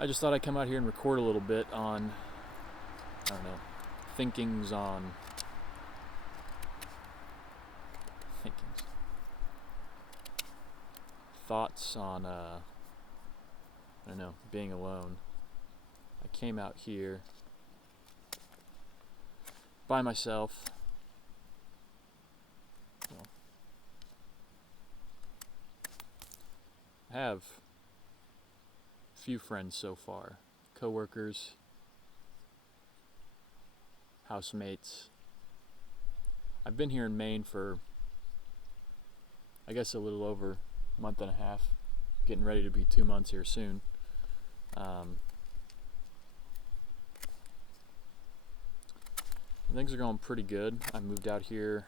I just thought I'd come out here and record a little bit on, I don't know, thinkings on thinkings, thoughts on, I don't know, being alone. I came out here by myself. Well, I have few friends so far, coworkers, housemates. I've been here in Maine for, I guess, a little over a month and a half, getting ready to be 2 months here soon. Things are going pretty good. I moved out here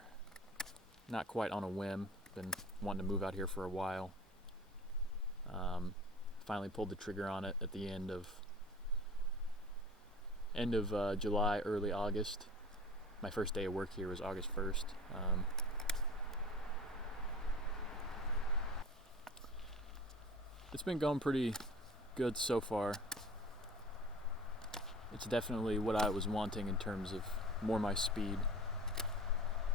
not quite on a whim. Been wanting to move out here for a while. Finally pulled the trigger on it at the end of July, early August. My first day of work here was August 1st. It's been going pretty good so far. It's definitely what I was wanting in terms of more my speed.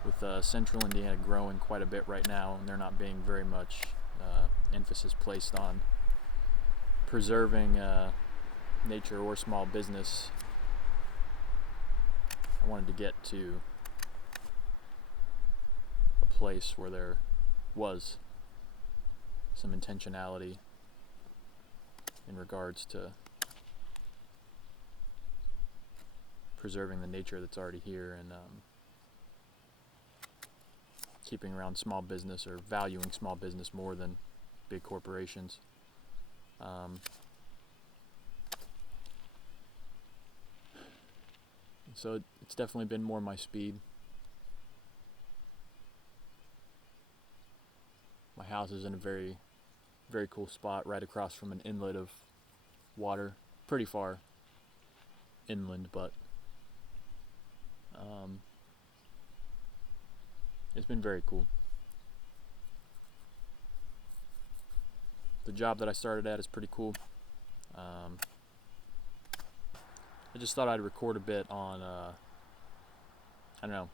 With central Indiana growing quite a bit right now, and there not being very much emphasis placed on preserving nature or small business, I wanted to get to a place where there was some intentionality in regards to preserving the nature that's already here and keeping around small business or valuing small business more than big corporations. So it's definitely been more my speed. My house is in a very, very cool spot right across from an inlet of water. Pretty far inland, but it's been very cool. The job that I started at is pretty cool. I just thought I'd record a bit on, I don't know,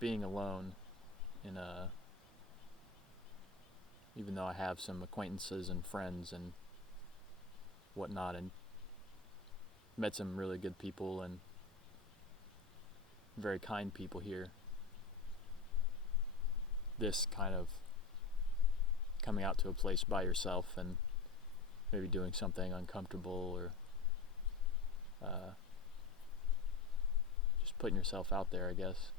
being alone in even though I have some acquaintances and friends and whatnot, and met some really good people and very kind people here. This kind of coming out to a place by yourself and maybe doing something uncomfortable or just putting yourself out there, I guess.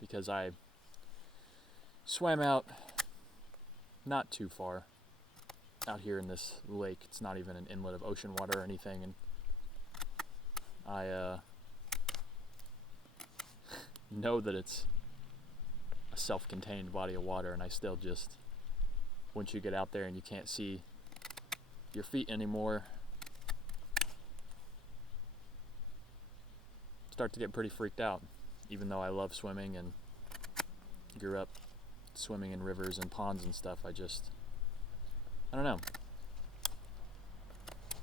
Because I swam out not too far out here in this lake. It's not even an inlet of ocean water or anything, and I know that it's a self-contained body of water, and I still just, once you get out there and you can't see your feet anymore, start to get pretty freaked out. Even though I love swimming and grew up swimming in rivers and ponds and stuff, I don't know,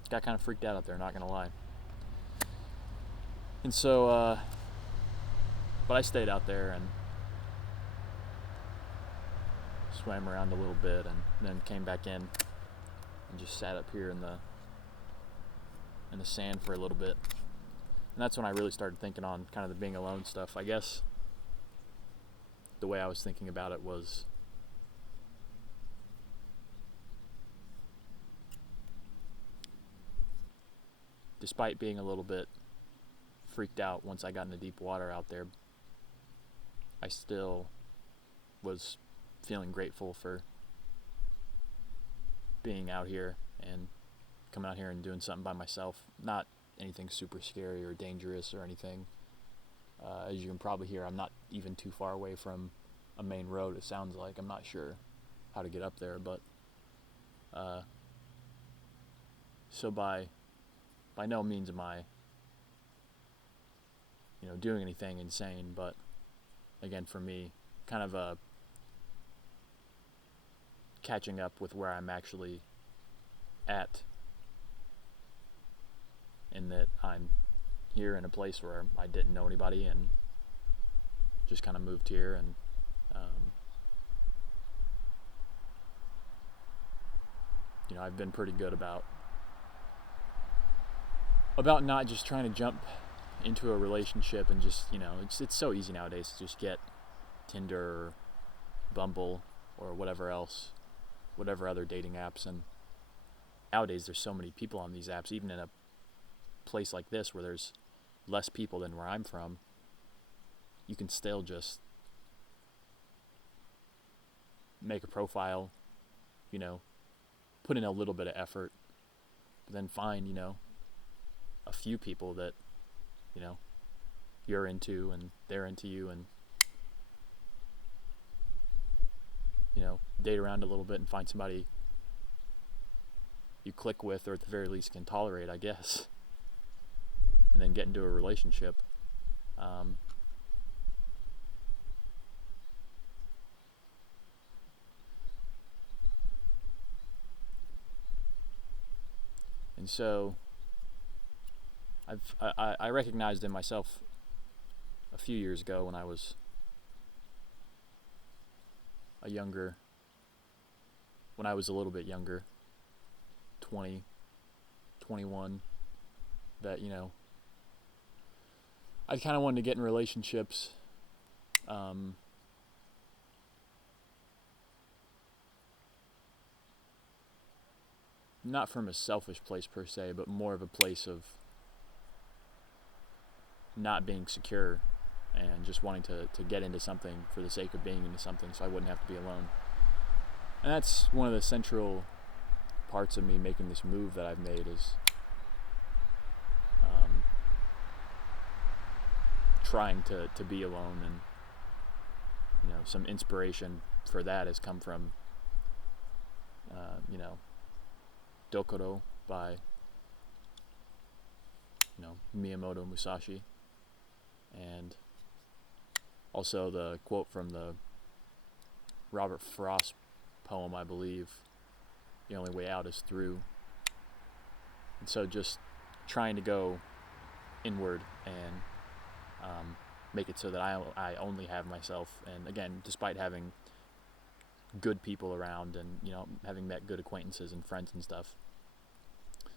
got kind of freaked out there, not gonna lie. And so but I stayed out there and swam around a little bit and then came back in and just sat up here in the sand for a little bit. And that's when I really started thinking on kind of the being alone stuff. I guess the way I was thinking about it was despite being a little bit freaked out once I got into deep water out there, I still was feeling grateful for being out here and coming out here and doing something by myself. Not anything super scary or dangerous or anything. As you can probably hear, I'm not even too far away from a main road, it sounds like. I'm not sure how to get up there, but so by no means am I doing anything insane, but again, for me, kind of catching up with where I'm actually at, in that I'm here in a place where I didn't know anybody and just kind of moved here, and I've been pretty good about not just trying to jump into a relationship and just, it's so easy nowadays to just get Tinder or Bumble or whatever else, whatever other dating apps. And nowadays there's so many people on these apps, even in a place like this where there's less people than where I'm from. You can still just make a profile, put in a little bit of effort, but then find, a few people that, you're into and they're into you, and, date around a little bit and find somebody you click with, or at the very least can tolerate, I guess, and then get into a relationship. And so I recognized in myself a few years ago when I was a little bit younger, 20, 21, that, I kind of wanted to get in relationships, not from a selfish place per se, but more of a place of not being secure and just wanting to get into something for the sake of being into something so I wouldn't have to be alone. And that's one of the central parts of me making this move that I've made, is trying to be alone. And some inspiration for that has come from Dokoro by Miyamoto Musashi, and also the quote from the Robert Frost poem, I believe, "The only way out is through." And so just trying to go inward and make it so that I only have myself. And again, despite having good people around and having met good acquaintances and friends and stuff,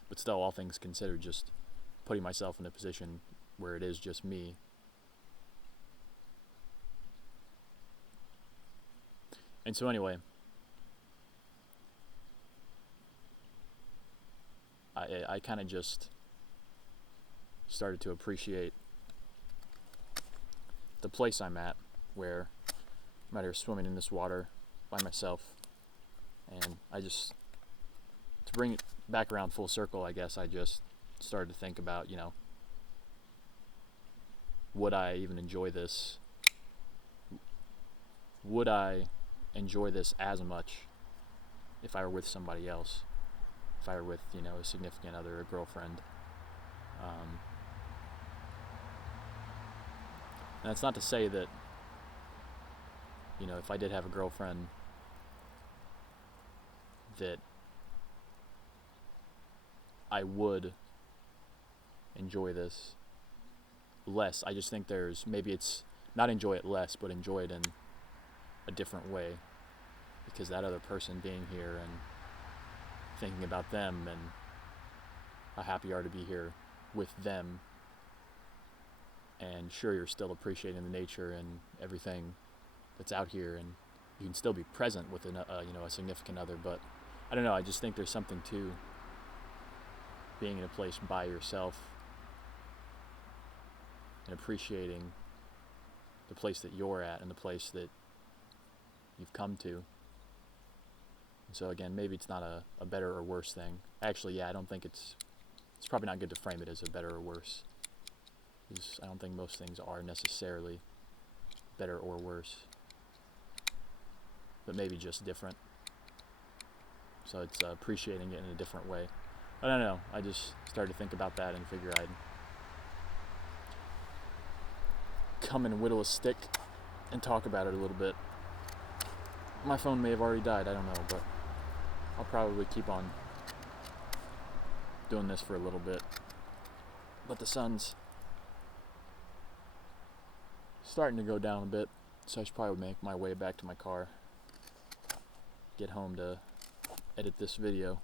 but still, all things considered, just putting myself in a position where it is just me. And so anyway, I kind of just started to appreciate the place I'm at, where I'm out here swimming in this water by myself. And to bring it back around full circle, I guess, I just started to think about, would I even enjoy this? Would I enjoy this as much if I were with somebody else? If I were with, a significant other, a girlfriend? And that's not to say that, if I did have a girlfriend, that I would enjoy this less. I just think maybe it's not enjoy it less, but enjoy it in a different way, because that other person being here and thinking about them and how happy you are to be here with them. And sure, you're still appreciating the nature and everything that's out here, and you can still be present with a significant other. But I don't know, I just think there's something to being in a place by yourself and appreciating the place that you're at and the place that you've come to. And so again, maybe it's not a better or worse thing. Actually, I don't think it's probably not good to frame it as a better or worse, because I don't think most things are necessarily better or worse, but maybe just different. So it's appreciating it in a different way. I don't know, I just started to think about that and figure I'd come and whittle a stick and talk about it a little bit. My phone may have already died, I don't know, but I'll probably keep on doing this for a little bit. But the sun's starting to go down a bit, so I should probably make my way back to my car, get home to edit this video.